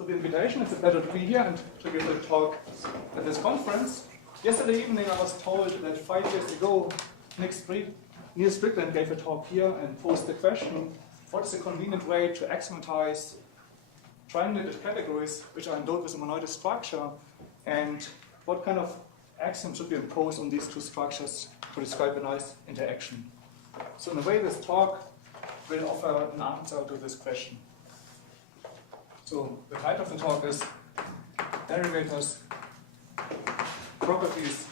for the invitation. It's a pleasure to be here and to give a talk at this conference. Yesterday evening I was told that 5 years ago Neil Strickland gave a talk here and posed the question, what is a convenient way to axiomatize triangulated categories which are endowed with a monoidal structure, and what kind of axiom should be imposed on these two structures to describe a nice interaction? So in a way this talk will offer an answer to this question. So the title of the talk is Derivators, Properties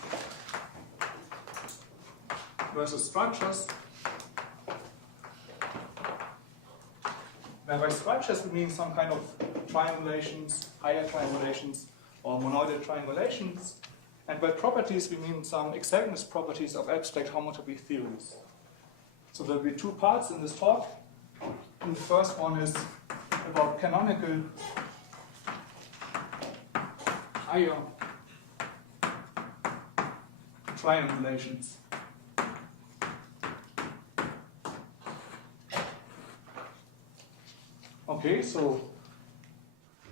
versus Structures. Where by structures we mean some kind of triangulations, higher triangulations, or monoidal triangulations. And by properties we mean some exactness properties of abstract homotopy theories. So there will be two parts in this talk. And the first one is about canonical higher triangulations. Okay, so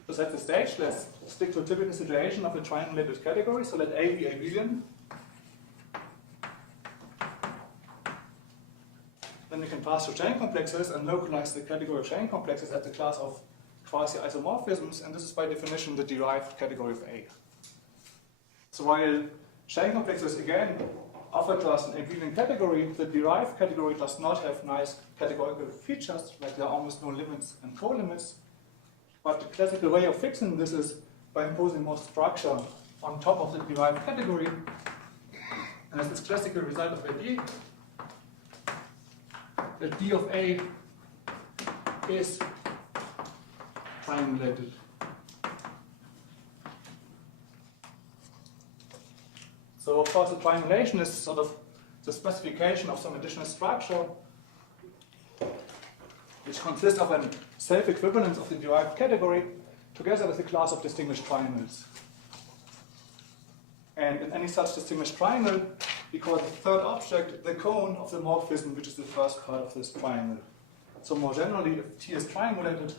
to set the stage, let's stick to a typical situation of a triangulated category. So let A be abelian. Then we can pass through chain complexes and localize the category of chain complexes at the class of quasi-isomorphisms, and this is by definition the derived category of A. So while chain complexes again offer to us an abelian category, the derived category does not have nice categorical features, like there are almost no limits and co-limits. But the classical way of fixing this is by imposing more structure on top of the derived category. And as this classical result of AD, that D of A is triangulated. So of course the triangulation is sort of the specification of some additional structure which consists of a self-equivalence of the derived category together with a class of distinguished triangles. And in any such distinguished triangle, we call the third object the cone of the morphism, which is the first part of this triangle. So more generally, if T is triangulated,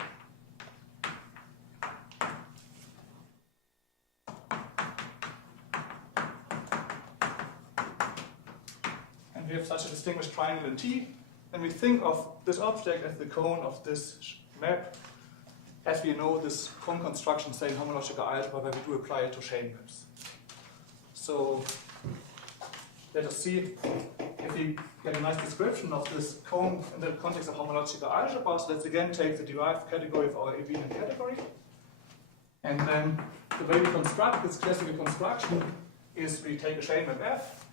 and we have such a distinguished triangle in T, then we think of this object as the cone of this map, as we know this cone construction, say in homological algebra, where we do apply it to chain maps. So let us see if we get a nice description of this cone in the context of homological algebra. So let's again take the derived category of our abelian category. And then the way we construct this classical construction is we take a chain map F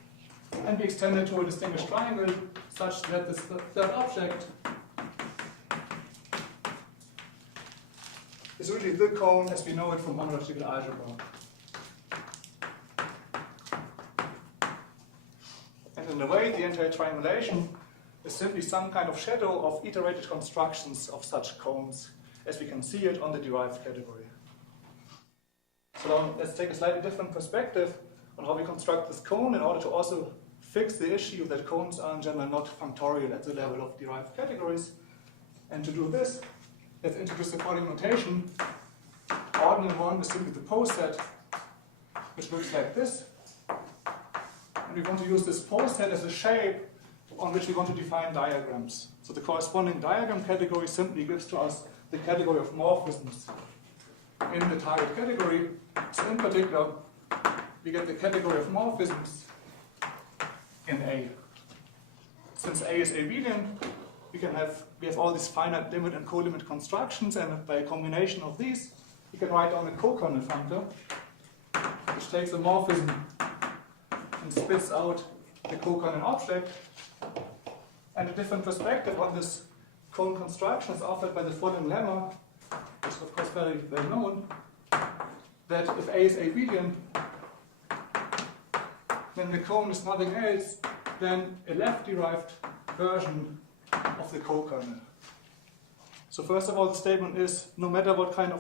and we extend it to a distinguished triangle such that this third object is really the cone as we know it from homological algebra. And in a way, the entire triangulation is simply some kind of shadow of iterated constructions of such cones as we can see it on the derived category. So now let's take a slightly different perspective on how we construct this cone in order to also fix the issue that cones are in general not functorial at the level of derived categories. And to do this, let's introduce the following notation. Ordinal 1 is simply the pose set, which looks like this. And we want to use this pose set as a shape on which we want to define diagrams. So the corresponding diagram category simply gives to us the category of morphisms in the target category. So in particular, we get the category of morphisms in A. Since A is abelian, we have all these finite limit and co-limit constructions, and by a combination of these, we can write down a co-kernel functor, which takes a morphism and spits out the co-kernel object. And a different perspective on this cone construction is offered by the following lemma, which is of course very well known, that if A is abelian, then the cone is nothing else than a left-derived version of the co-kernel. So first of all, the statement is, no matter what kind of